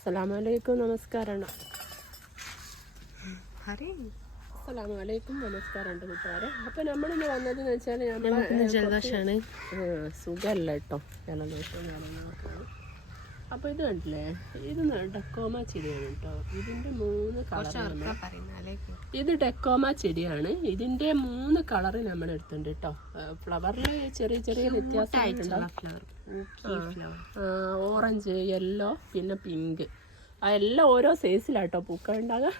അസ്സലാമലൈക്കും നമസ്കാരം അസ്സലാമലൈക്കും നമസ്കാരം ഉണ്ട് കൂട്ടുകാരെ. അപ്പൊ നമ്മളിന്ന് വന്നതെന്ന് വെച്ചാൽ നമ്മളെ സുഖമല്ല കേട്ടോ. ജലദോഷം കാര്യങ്ങളൊക്കെയാണ് അപ്പൊ ഇത് കണ്ടില്ലേ? ഇത് ഡക്കോമ ചിരിയാണ് ചെടിയാണ് കേട്ടോ. ഇതിന്റെ മൂന്ന് കളർ ഇത് ഡെക്കോമ ചെടിയാണ്. ഇതിന്റെ മൂന്ന് കളറ് നമ്മൾ എടുത്തിട്ടുണ്ട് കേട്ടോ ഫ്ലവറിൽ ചെറിയ ചെറിയ വ്യത്യാസമായിട്ടുണ്ടാവും ഓറഞ്ച് യെല്ലോ പിന്നെ പിങ്ക്. ആ എല്ലാം ഓരോ സൈസിലാട്ടോ പൂക്കൾ ഉണ്ടാകുക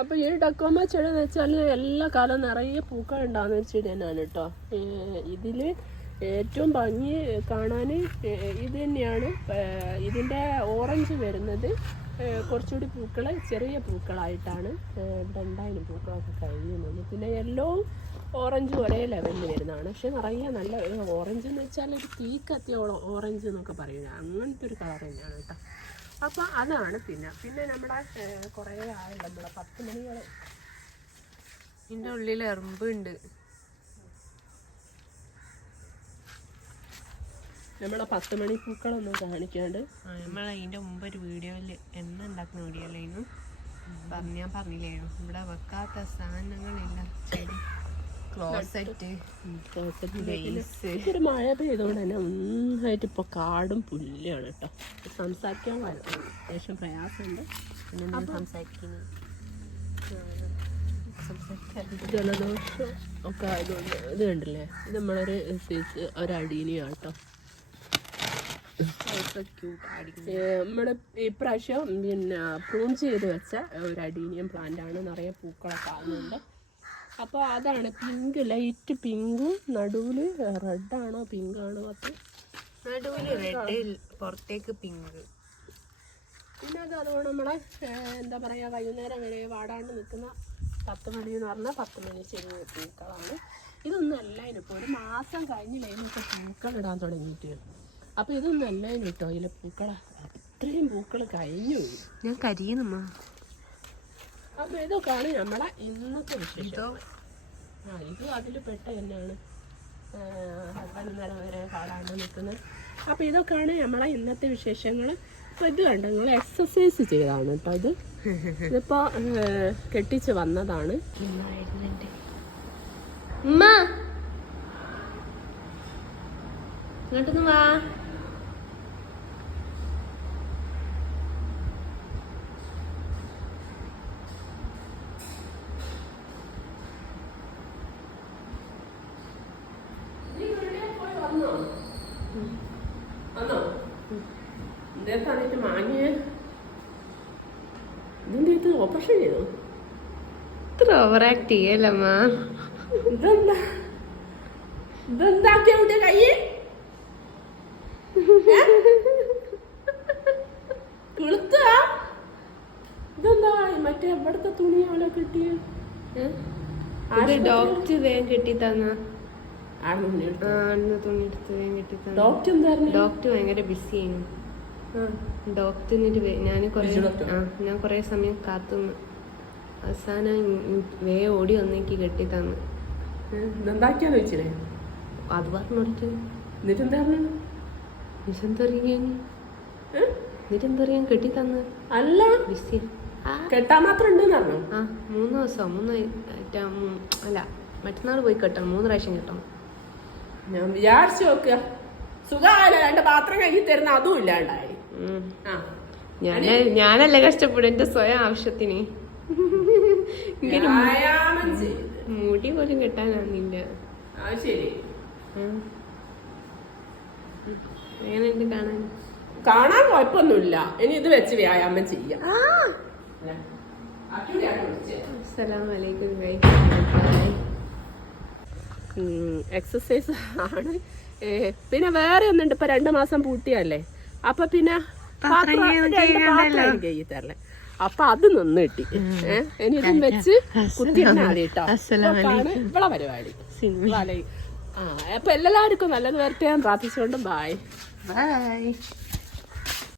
അപ്പോൾ ഈ ഡക്കോമ ചെടി എന്ന് വെച്ചാൽ എല്ലാ കാലം നിറയെ പൂക്കൾ ഉണ്ടാകുന്ന ഒരു ചെടി തന്നെയാണ് കേട്ടോ ഇതിൽ ഏറ്റവും ഭംഗി കാണാൻ ഇത് തന്നെയാണ് ഇതിന്റെ ഓറഞ്ച് വരുന്നത്. കുറച്ചുകൂടി പൂക്കൾ ചെറിയ പൂക്കളായിട്ടാണ്. ഉണ്ടായിരുന്നു പൂക്കളൊക്കെ കഴിയുന്നത് പിന്നെ യെല്ലോ ഓറഞ്ച് ഒരേ ലെവലിൽ വരുന്നതാണ്. പക്ഷെ നിറയെ നല്ല ഒരു ഓറഞ്ച് എന്ന് വെച്ചാൽ ഒരു തീ കത്തിയോളം ഓറഞ്ച് എന്നൊക്കെ പറയുന്നത് അങ്ങനത്തെ ഒരു കളർ തന്നെയാണ് കേട്ടോ. അപ്പോൾ അതാണ് പിന്നെ. പിന്നെ നമ്മുടെ കുറേ ആയല്ലോ നമ്മളെ പത്ത് മണികൾ ഇതിന്റെ ഉള്ളിൽ എറുമ്പ് നമ്മളെ പത്ത് മണി പൂക്കളൊന്നും കാണിക്കാണ്ട് നമ്മൾ അതിന്റെ മുമ്പ് ഒരു വീഡിയോയിൽ എണ്ണ ഉണ്ടാക്കുന്ന വീഡിയോ അല്ലായിരുന്നു പറഞ്ഞ ഞാൻ പറഞ്ഞില്ലായിരുന്നു ഇവിടെ വെക്കാത്ത സാധനങ്ങളില്ല. ചെടി ഒരു മഴ പെയ്തോണ്ട് തന്നെ ഒന്നായിട്ട് ഇപ്പൊ കാടും പുല്ലാണ് കേട്ടോ. സംസാരിക്കാൻ അത്യാവശ്യം പ്രയാസമുണ്ട്. ജലദോഷം ഒക്കെ ആയതുകൊണ്ട് ഇത് കണ്ടില്ലേ? ഇത് നമ്മളൊരു സൈസ് ഒരു അടീനിയാണ് കേട്ടോ. നമ്മൾ ഇപ്രാവശ്യം പിന്നെ പ്രൂൺ ചെയ്ത് വെച്ച ഒരു അഡീനിയം പ്ലാന്റ് ആണ്. നിറയെ പൂക്കളൊക്കെ ആകുന്നുണ്ട് അപ്പോൾ അതാണ് പിങ്ക് ലൈറ്റ് പിങ്കും നടുവിൽ റെഡാണോ പിങ്ക് ആണോ അത്? നടുവിൽ റെഡ് പുറത്തേക്ക് പിങ്ക് പിന്നെ അത് അതുകൊണ്ട് നമ്മളെ എന്താ പറയുക വൈകുന്നേരം വരെ വാടാണ്ട് നിൽക്കുന്ന പത്ത് മണി എന്ന് പറഞ്ഞാൽ പത്ത് മണി ചെറിയ പൂക്കളാണ്. ഇതൊന്നും അല്ല ഇപ്പോൾ ഒരു മാസം കഴിഞ്ഞില്ലേ ഇപ്പോൾ പൂക്കൾ ഇടാൻ തുടങ്ങിയിട്ട്? അപ്പോൾ ഇതൊന്നും അല്ല കേട്ടോ ഇതിലെ പൂക്കള. അത്രയും പൂക്കൾ കഴിഞ്ഞു. ഞാൻ കരിയുന്നമ്മ. അപ്പോൾ ഇതൊക്കെയാണ് നമ്മളെ ഇന്നത്തെ വിശേഷം. ആ ഇത് അതിൽ പെട്ട തന്നെയാണ്. വൈകുന്നേരം വരെ കാടാണ്ട് നിൽക്കുന്നത്. അപ്പോൾ ഇതൊക്കെയാണ് നമ്മളെ ഇന്നത്തെ വിശേഷങ്ങൾ അപ്പോൾ ഇത് കണ്ടോ നിങ്ങൾ എക്സസൈസ് ചെയ്താണ് കേട്ടോ ഇത്. ഇതിപ്പോൾ കെട്ടിച്ച് വന്നതാണ്. ഇങ്ങോട്ടൊന്ന് വാ. ഇതേക്കാണിട്ട് മാങ്ങിയ? ഇതിന്റെ ഇത് ഓപ്പറേഷൻ ചെയ്തു? ഇത്ര ഓവർ ആക്ട് ചെയ്യല്ലമ്മ ഇതെന്താ? ഇതെന്താക്കിയ കുട്ടിയെ കയ്യ്? കിളുത്ത? ഇതെന്താ? മറ്റേ ഇവിടുത്തെ തുണി പോലെ കിട്ടിയ? ഇത് ഡോക്ടർ വേഗം കെട്ടി തന്ന ഡോക്ടർ ഡോക്ടർ ഭയങ്കര ബിസി ആയിരുന്നു. ഡോക്ടർ എന്നിട്ട് ഞാൻ കുറേ ആ ഞാൻ കുറേ സമയം കാത്തു അവസാനം വേ ഓടി വന്നേക്ക് കെട്ടി തന്നു വെച്ചില്ലേ അത് പറഞ്ഞോടിച്ചു എന്നിട്ട് കെട്ടി തന്നു അല്ല. ബിസി ആ. കെട്ടാൻ മാത്രം ഉണ്ടെന്ന് പറഞ്ഞു? ആ മൂന്ന് ദിവസം മൂന്ന് അല്ല മറ്റന്നാൾ പോയി കെട്ടണം മൂന്ന് പ്രാവശ്യം കെട്ടണം. ഞാൻ വിചാരിച്ചു നോക്കുക. സുഖമല്ല രണ്ട് പാത്രം കഴുകി തരുന്ന അതും ഇല്ലാണ്ടായി. ഞാനല്ലേ കഷ്ടപ്പെടും എന്റെ സ്വയം ആവശ്യത്തിന്. മുടി പോലും കിട്ടാനാന്നില്ല. എങ്ങനെയുണ്ട് കാണാൻ? കാണാൻ കുഴപ്പമൊന്നുമില്ല. ഇനി ഇത് വെച്ച് വ്യായാമം ചെയ്യാം. അസ്സലാമലൈക്കും എക്സസൈസ് ആണ്. പിന്നെ വേറെ ഒന്നുണ്ട്. ഇപ്പൊ രണ്ടു മാസം പൂട്ടിയല്ലേ? അപ്പൊ പിന്നെ തരല്ലേ അപ്പൊ അത് നിന്ന് കിട്ടി. ഏഹ് ഇനി ഇതും വെച്ച് ഇവളെ പരിപാടി. ആ അപ്പൊ എല്ലാവർക്കും നല്ലത് വരട്ടെ ഞാൻ പ്രാർത്ഥിച്ചുകൊണ്ട് ബായ് ബൈ.